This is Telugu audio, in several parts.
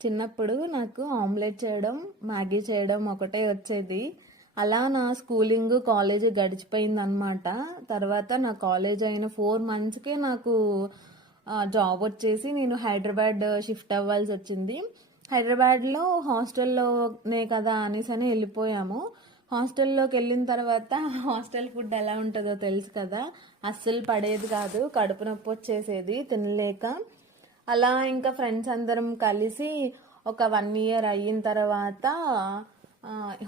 చిన్నప్పుడు నాకు ఆమ్లెట్ చేయడం, మ్యాగీ చేయడం ఒకటే వచ్చేది. అలా నా స్కూలింగ్, కాలేజ్ గడిచిపోయిందనమాట. తర్వాత నా కాలేజ్ అయిన 4 మంత్స్‌కే నాకు జాబ్ వచ్చేసి నేను హైదరాబాద్ షిఫ్ట్ అవ్వాల్సి వచ్చింది. హైదరాబాద్‌లో హాస్టల్‌లోనే కదా అనేసని వెళ్ళిపోయాము. హాస్టల్లోకి వెళ్ళిన తర్వాత హాస్టల్ ఫుడ్ ఎలా ఉంటుందో తెలుసు కదా, అస్సలు పడేది కాదు. కడుపు నొప్పి వచ్చేసేది తినలేక. అలా ఇంకా ఫ్రెండ్స్ అందరం కలిసి ఒక 1 ఇయర్ అయిన తర్వాత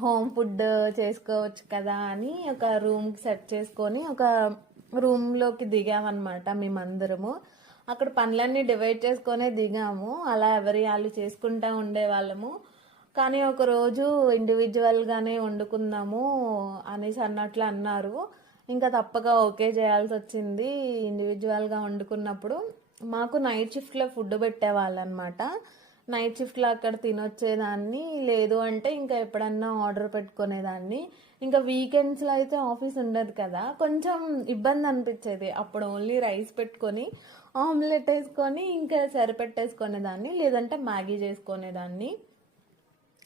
హోమ్ ఫుడ్ చేసుకోవచ్చు కదా అని ఒక రూమ్ సెట్ చేసుకొని ఒక రూమ్లోకి దిగామన్నమాట మేమందరము. అక్కడ పనులన్నీ డివైడ్ చేసుకొనే దిగాము. అలా ఎవరి వాళ్ళు చేసుకుంటా ఉండేవాళ్ళము. కానీ ఒకరోజు ఇండివిజువల్గానే వండుకుందాము అనేసి అన్నట్లు అన్నారు. ఇంకా తప్పక ఓకే చేయాల్సి వచ్చింది. ఇండివిజువల్గా వండుకున్నప్పుడు మాకు నైట్ షిఫ్ట్లో ఫుడ్ పెట్టేవాళ్ళు అనమాట. నైట్ షిఫ్ట్లో అక్కడ తినొచ్చేదాన్ని, లేదు అంటే ఇంకా ఎప్పుడన్నా ఆర్డర్ పెట్టుకునేదాన్ని. ఇంకా వీకెండ్స్లో అయితే ఆఫీస్ ఉండదు కదా, కొంచెం ఇబ్బంది అనిపించేది. అప్పుడు ఓన్లీ రైస్ పెట్టుకొని ఆమ్లెట్ వేసుకొని ఇంకా సరిపెట్టేసుకునేదాన్ని, లేదంటే మ్యాగీ చేసుకునేదాన్ని.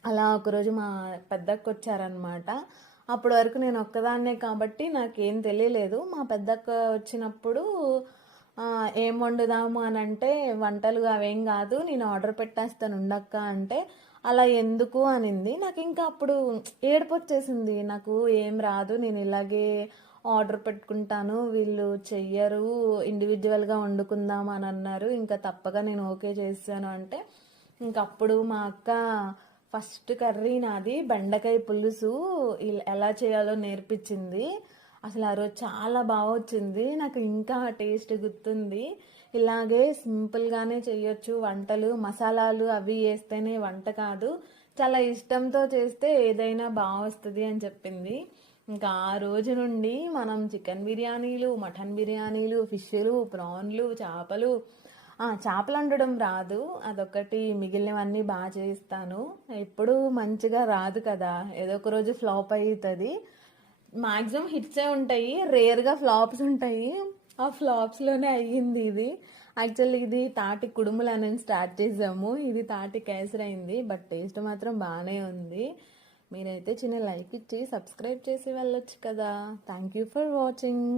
అలా ఒకరోజు మా పెద్దక్క వచ్చారనమాట. అప్పటి వరకు నేను ఒక్కదాన్నే కాబట్టి నాకేం తెలియలేదు. మా పెద్దక్క వచ్చినప్పుడు ఏం వండుదాము అని అంటే, వంటలు అవేం కాదు, నేను ఆర్డర్ పెట్టేస్తాను ఉండక్క అంటే, అలా ఎందుకు అనింది. నాకు ఇంకా అప్పుడు ఏడుపు వచ్చేసింది. నాకు ఏం రాదు, నేను ఇలాగే ఆర్డర్ పెట్టుకుంటాను, వీళ్ళు చెయ్యరు, ఇండివిజువల్గా వండుకుందాం అని అన్నారు. ఇంకా తప్పగా నేను ఓకే చేశాను అంటే, ఇంకప్పుడు మా అక్క ఫస్ట్ కర్రీ నాది బెండకాయ పులుసు ఎలా చేయాలో నేర్పించింది. అసలు ఆ రోజు చాలా బాగా వచ్చింది. నాకు ఇంకా టేస్ట్ గుర్తుంది. ఇలాగే సింపుల్గానే చేయొచ్చు వంటలు, మసాలాలు అవి వేస్తేనే వంట కాదు, చాలా ఇష్టంతో చేస్తే ఏదైనా బాగా వస్తుంది అని చెప్పింది. ఇంకా ఆ రోజు నుండి మనం చికెన్ బిర్యానీలు, మటన్ బిర్యానీలు, ఫిష్లు, ప్రాన్లు, చేపలు, చేపలు వండడం రాదు, అదొకటి, మిగిలినవన్నీ బాగా చేస్తాను. ఎప్పుడు మంచిగా రాదు కదా, ఏదో ఒక రోజు ఫ్లాప్ అవుతుంది. మ్యాక్సిమం హిట్సే ఉంటాయి, రేర్గా ఫ్లాప్స్ ఉంటాయి. ఆ ఫ్లాప్స్లోనే అయ్యింది ఇది. యాక్చువల్లీ ఇది తాటి కుడుములు అని స్టార్ట్ చేసాము, ఇది తాటి కేసరైంది. బట్ టేస్ట్ మాత్రం బాగానే ఉంది. మీరైతే చిన్న లైక్ ఇచ్చి సబ్స్క్రైబ్ చేసి వెళ్ళొచ్చు కదా. Thank you for watching.